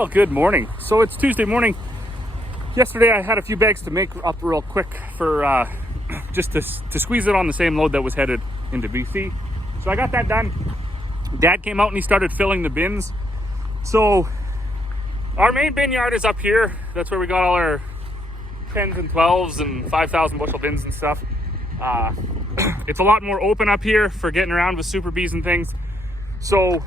Well, good morning. So it's Tuesday morning. Yesterday I had a few bags to make up real quick for just to squeeze it on the same load that was headed into BC. So I got that done. Dad came out and he started filling the bins. So our main bin yard is up here. That's where we got all our 10s and 12s and 5,000 bushel bins and stuff. It's a lot more open up here for getting around with super bees and things. So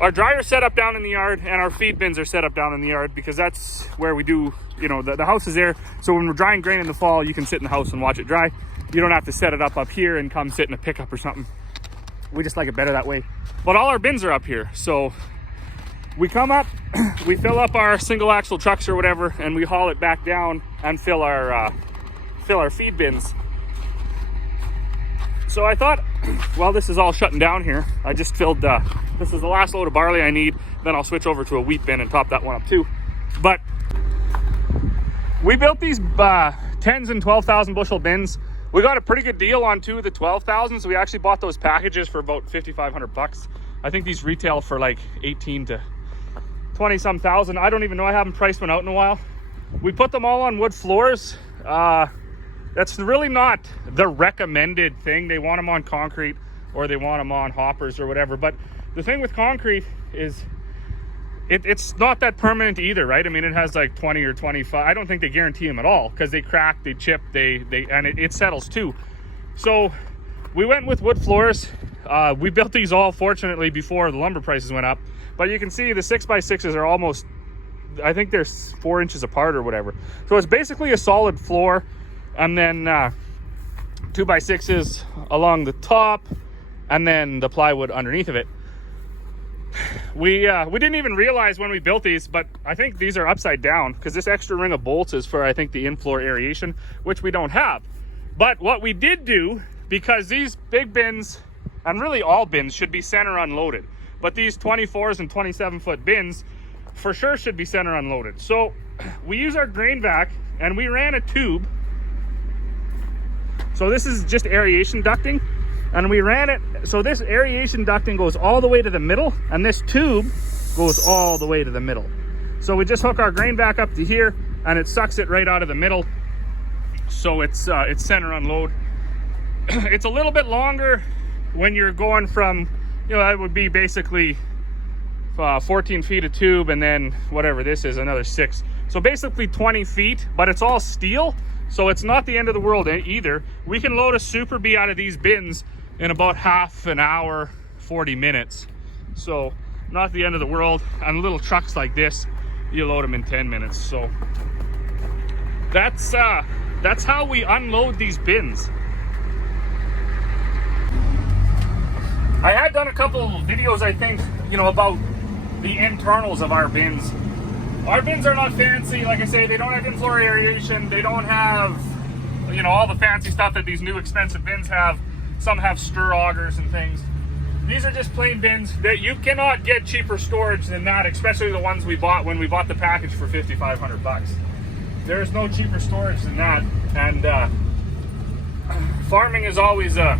our dryer's set up down in the yard and our feed bins are set up down in the yard because that's where we do, you know, the house is there. So when we're drying grain in the fall, you can sit in the house and watch it dry. You don't have to set it up here and come sit in a pickup or something. We just like it better that way. But all our bins are up here. So we come up, we fill up our single axle trucks or whatever, and we haul it back down and fill our feed bins. So I thought, well, this is all shutting down here. I just filled, this is the last load of barley I need. Then I'll switch over to a wheat bin and top that one up too. But we built these 10s and 12,000 bushel bins. We got a pretty good deal on two of the 12,000s. So we actually bought those packages for about 5,500 bucks. I think these retail for like 18 to 20 some thousand. I don't even know. I haven't priced one out in a while. We put them all on wood floors. That's really not the recommended thing. They want them on concrete or they want them on hoppers or whatever. But the thing with concrete is it's not that permanent either, right? I mean, it has like 20 or 25. I don't think they guarantee them at all because they crack, they chip, and it settles too. So we went with wood floors. We built these all, fortunately, before the lumber prices went up. But you can see the 6x6s are almost, I think they're 4 inches apart or whatever. So it's basically a solid floor. And then 2x6s along the top, and then the plywood underneath of it. We didn't even realize when we built these, but I think these are upside down because this extra ring of bolts is for, I think, the in-floor aeration, which we don't have. But what we did do, because these big bins, and really all bins, should be center unloaded, but these 24s and 27-foot bins for sure should be center unloaded. So we use our grain vac, and we ran a tube. So this is just aeration ducting, and we ran it. So this aeration ducting goes all the way to the middle, and this tube goes all the way to the middle. So we just hook our grain back up to here, and it sucks it right out of the middle. So it's center unload. It's a little bit longer when you're going from, you know, that would be basically 14 feet of tube, and then whatever this is, another 6. So basically 20 feet, but it's all steel. So it's not the end of the world either. We can load a super bee out of these bins in about half an hour, 40 minutes. So not the end of the world. And little trucks like this, you load them in 10 minutes. So that's how we unload these bins. I had done a couple videos, I think, you know, about the internals of our bins. Our bins are not fancy. Like I say, they don't have in-floor aeration. They don't have, you know, all the fancy stuff that these new expensive bins have. Some have stir augers and things. These are just plain bins that you cannot get cheaper storage than that, especially the ones we bought when we bought the package for 5,500 bucks. There is no cheaper storage than that. And farming is always a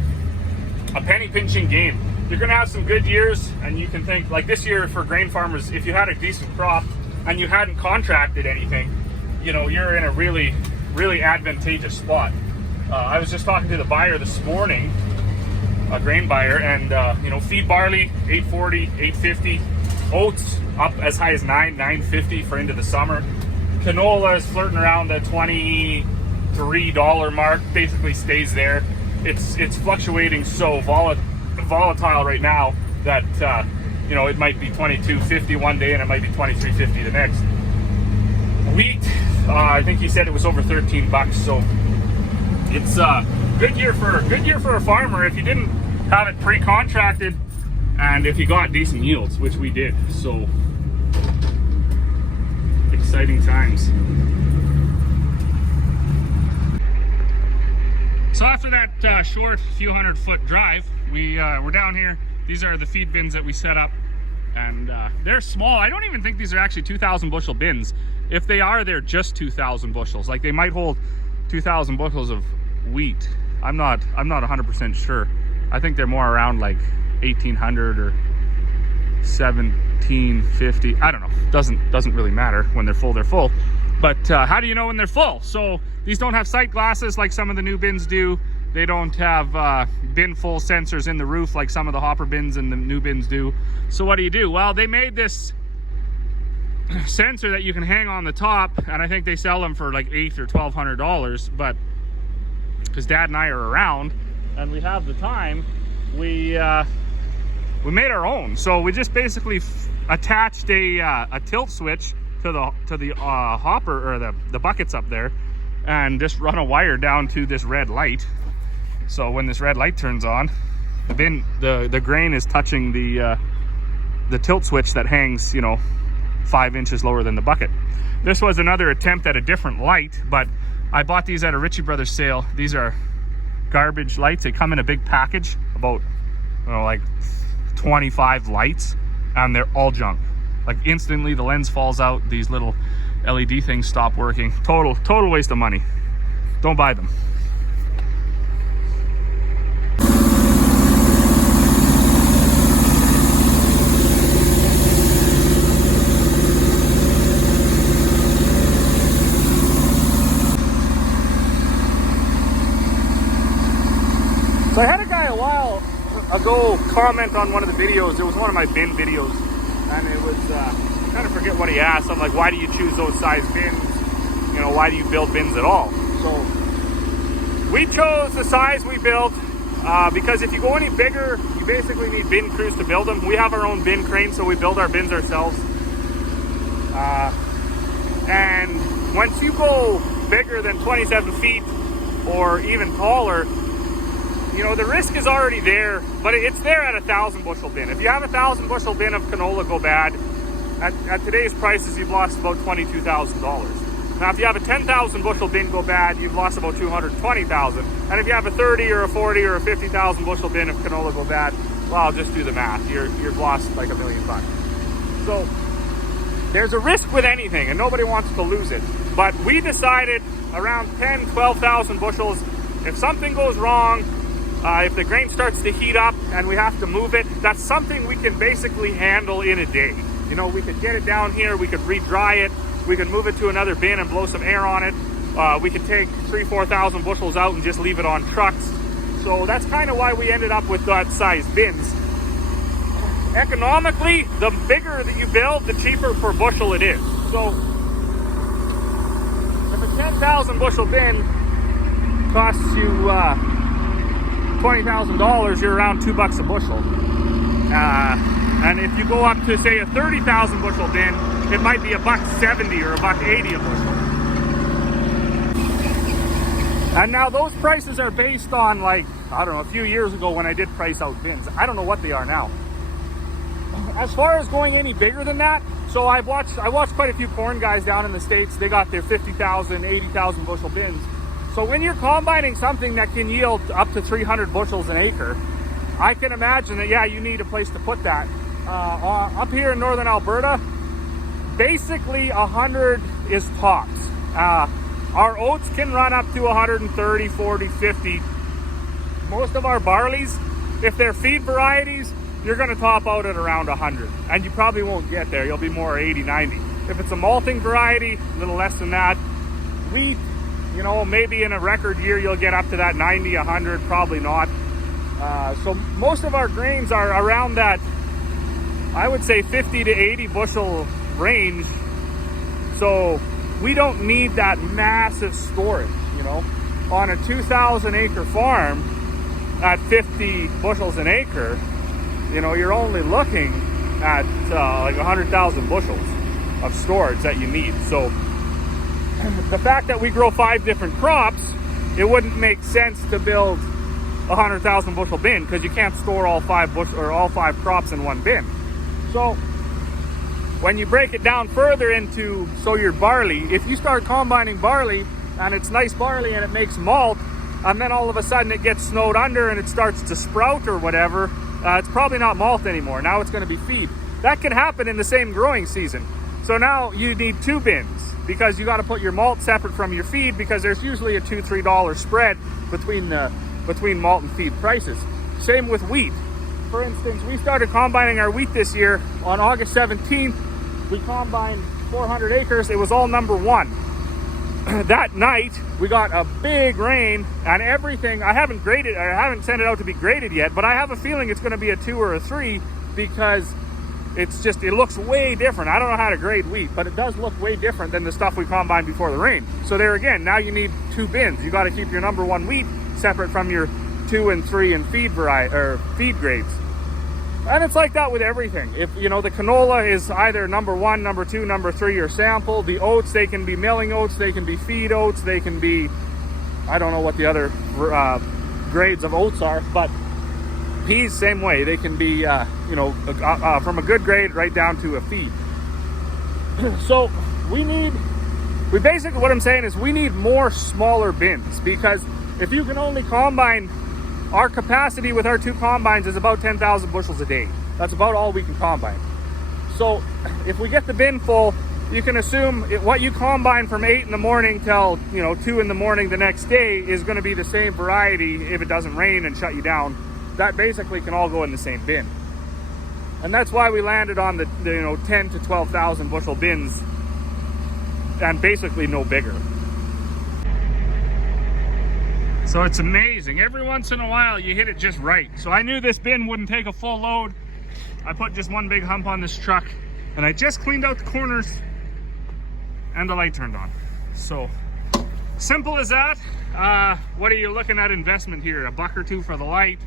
penny pinching game. You're gonna have some good years, and you can think, like this year for grain farmers, if you had a decent crop and you hadn't contracted anything, you know, you're in a really, really advantageous spot. I was just talking to the buyer this morning, a grain buyer, and you know, feed barley, 840, 850, oats up as high as $9.50 for into the summer. Canola is flirting around the $23 mark, basically stays there. It's fluctuating so volatile right now that you know, it might be $22.50 one day and it might be $23.50 the next. Wheat, I think he said it was over 13 bucks. So it's a good year for a farmer if you didn't have it pre-contracted and if you got decent yields, which we did. So exciting times. So after that short few 100-foot drive, we're down here. These are the feed bins that we set up, and they're small. I don't even think these are actually 2,000 bushel bins. If they are, they're just 2,000 bushels. Like they might hold 2,000 bushels of wheat. I'm not 100% sure. I think they're more around like 1,800 or 17.50. I don't know. Doesn't really matter. When they're full, they're full. But how do you know when they're full? So these don't have sight glasses like some of the new bins do. They don't have bin full sensors in the roof like some of the hopper bins and the new bins do. So what do? Well, they made this sensor that you can hang on the top, and I think they sell them for like $800 or $1,200. But because Dad and I are around and we have the time, we made our own. So we just basically attached a tilt switch to the hopper, or the buckets up there, and just run a wire down to this red light. So when this red light turns on, the grain is touching the tilt switch that hangs, you know, 5 inches lower than the bucket. This was another attempt at a different light, but I bought these at a Ritchie Brothers sale. These are garbage lights. They come in a big package, about, you know, like 25 lights, and they're all junk. Like instantly the lens falls out, these little LED things stop working. Total waste of money. Don't buy them. So I had a guy a while ago comment on one of the videos. It was one of my bin videos, and it was, I kind of forget what he asked. I'm like, why do you choose those size bins? You know, why do you build bins at all? So we chose the size we built because if you go any bigger, you basically need bin crews to build them. We have our own bin crane, so we build our bins ourselves. And once you go bigger than 27 feet or even taller, you know, the risk is already there, but it's there at a 1,000 bushel bin. If you have a 1,000 bushel bin of canola go bad, at today's prices, you've lost about $22,000. Now, if you have a 10,000 bushel bin go bad, you've lost about $220,000. And if you have a 30 or a 40 or a 50,000 bushel bin of canola go bad, well, just do the math. You've lost like $1 million. So there's a risk with anything, and nobody wants to lose it. But we decided around 10, 12,000 bushels, if something goes wrong, if the grain starts to heat up and we have to move it, that's something we can basically handle in a day. You know, we could get it down here, we could re-dry it, we could move it to another bin and blow some air on it. We could take 3,000, 4,000 bushels out and just leave it on trucks. So that's kind of why we ended up with that size bins. Economically, the bigger that you build, the cheaper per bushel it is. So if a 10,000 bushel bin costs you $20,000, you're around $2 a bushel. And if you go up to say a 30,000 bushel bin, it might be $1.70 or $1.80 a bushel. And now those prices are based on, like, I don't know, a few years ago when I did price out bins. I don't know what they are now. As far as going any bigger than that, so I watched quite a few corn guys down in the States. They got their 50,000, 80,000 bushel bins. So when you're combining something that can yield up to 300 bushels an acre, I can imagine that, yeah, you need a place to put that. Up here in northern Alberta, basically 100 is tops. Our oats can run up to 130, 40, 50. Most of our barleys, if they're feed varieties, you're going to top out at around 100. And you probably won't get there. You'll be more 80, 90. If it's a malting variety, a little less than that. Wheat, you know, maybe in a record year you'll get up to that 90, 100, probably not. So most of our grains are around that, I would say 50 to 80 bushel range. So we don't need that massive storage, you know. On a 2,000 acre farm at 50 bushels an acre, you know, you're only looking at like 100,000 bushels of storage that you need. So the fact that we grow 5 different crops, it wouldn't make sense to build a 100,000 bushel bin because you can't store all 5 crops in one bin. So when you break it down further into, so your barley, if you start combining barley and it's nice barley and it makes malt, and then all of a sudden it gets snowed under and it starts to sprout or whatever, it's probably not malt anymore. Now it's going to be feed. That can happen in the same growing season. So now you need 2 bins because you got to put your malt separate from your feed, because there's usually a $2-3 spread between malt and feed prices. Same with wheat. for instance, we started combining our wheat this year on August 17th. We combined 400 acres. It was all number one. That night, we got a big rain and everything. I haven't sent it out to be graded yet, but I have a feeling it's going to be a 2 or a 3 because it looks way different. I don't know how to grade wheat, but it does look way different than the stuff we combined before the rain. So there again, now you need 2 bins. You got to keep your number 1 wheat separate from your 2 and 3 and feed grades. And it's like that with everything. If you know the canola is either number 1, number 2, number 3 your sample. The oats, they can be milling oats, they can be feed oats, they can be, I don't know what the other grades of oats are, but peas same way. They can be from a good grade right down to a feed. So basically what I'm saying is we need more smaller bins, because if you can only combine, our capacity with our 2 combines is about 10,000 bushels a day. That's about all we can combine. So if we get the bin full, you can assume what you combine from 8 in the morning till 2 in the morning the next day is going to be the same variety if it doesn't rain and shut you down. That basically can all go in the same bin. And that's why we landed on the 10 to 12,000 bushel bins and basically no bigger. So it's amazing. Every once in a while you hit it just right. So I knew this bin wouldn't take a full load. I put just one big hump on this truck and I just cleaned out the corners and the light turned on. So simple as that. What are you looking at investment here? $1 or $2 for the light.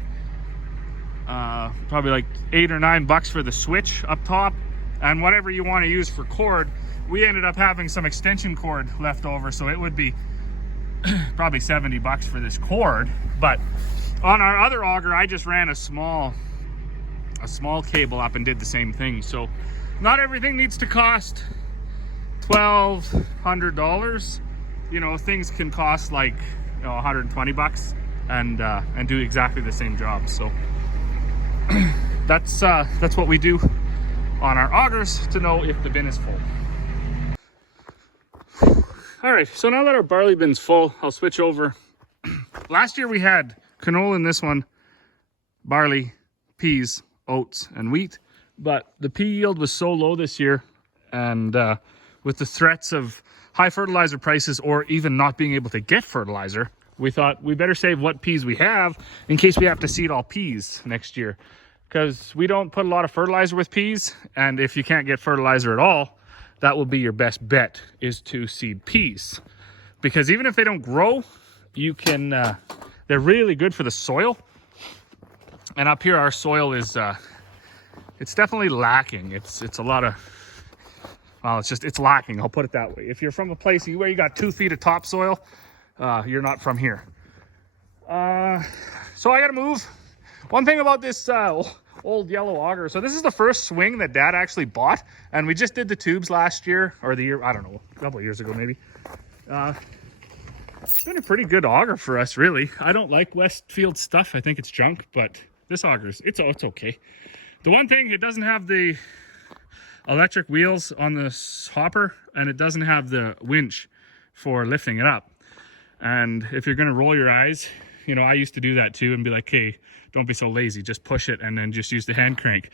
Probably like $8 or $9 for the switch up top, and whatever you want to use for cord. We ended up having some extension cord left over, so it would be probably $70 for this cord. But on our other auger, I just ran a small cable up and did the same thing. So not everything needs to cost $1,200. Things can cost like $120 and do exactly the same job. So that's what we do on our augers to know if the bin is full. All right, so now that our barley bin's full, I'll switch over. Last year we had canola in this one, barley, peas, oats, and wheat, but the pea yield was so low this year, and with the threats of high fertilizer prices or even not being able to get fertilizer, we thought we better save what peas we have in case we have to seed all peas next year, because we don't put a lot of fertilizer with peas, and if you can't get fertilizer at all, that will be your best bet, is to seed peas. Because even if they don't grow, you can, they're really good for the soil. And up here, our soil is, it's definitely lacking. It's a lot of, well, it's lacking, I'll put it that way. If you're from a place where you got 2 feet of topsoil, you're not from here. So I gotta move. One thing about this old yellow auger, so this is the first swing that Dad actually bought, and we just did the tubes last year, or the year, I don't know, a couple of years ago maybe. It's been a pretty good auger for us, really. I don't like Westfield stuff. I think it's junk, but this auger's, it's okay. The one thing, it doesn't have the electric wheels on the hopper, and it doesn't have the winch for lifting it up. And if you're gonna roll your eyes, I used to do that too and be like, hey, don't be so lazy, just push it and then just use the hand crank.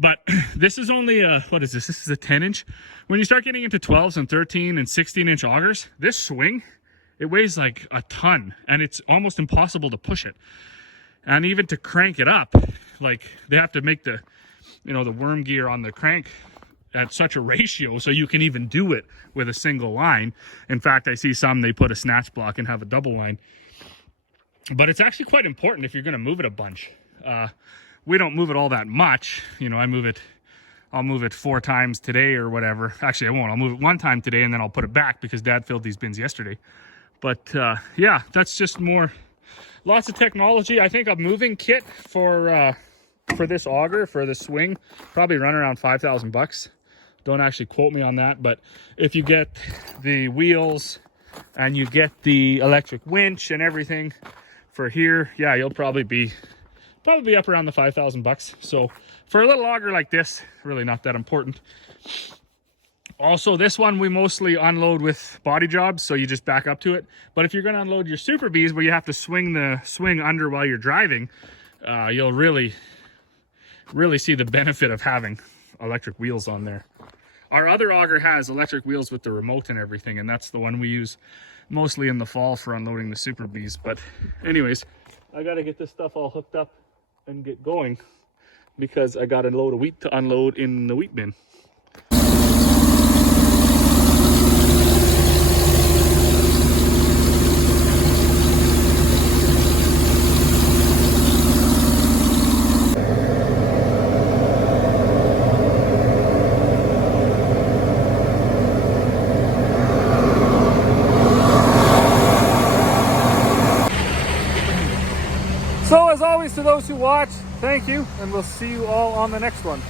But this is only what is this? This is a 10-inch. When you start getting into 12s and 13 and 16-inch augers, this swing, it weighs like a ton and it's almost impossible to push it. And even to crank it up, like they have to make the, the worm gear on the crank at such a ratio so you can even do it with a single line. In fact, I see some, they put a snatch block and have a double line. But it's actually quite important if you're going to move it a bunch. We don't move it all that much. I'll move it 4 times today or whatever. Actually, I won't. I'll move it 1 time today and then I'll put it back because Dad filled these bins yesterday. But yeah, that's just lots of technology. I think a moving kit for this auger, for the swing, probably run around $5,000. Don't actually quote me on that, but if you get the wheels and you get the electric winch and everything for here, yeah, you'll probably be up around the $5,000. So for a little auger like this, really not that important. Also, this one we mostly unload with body jobs, so you just back up to it. But if you're going to unload your super bees where you have to swing the swing under while you're driving, you'll really really see the benefit of having electric wheels on there. Our other auger has electric wheels with the remote and everything, and that's the one we use mostly in the fall for unloading the Super Bees. But anyways, I got to get this stuff all hooked up and get going because I got a load of wheat to unload in the wheat bin. So as always, to those who watch, thank you, and we'll see you all on the next one.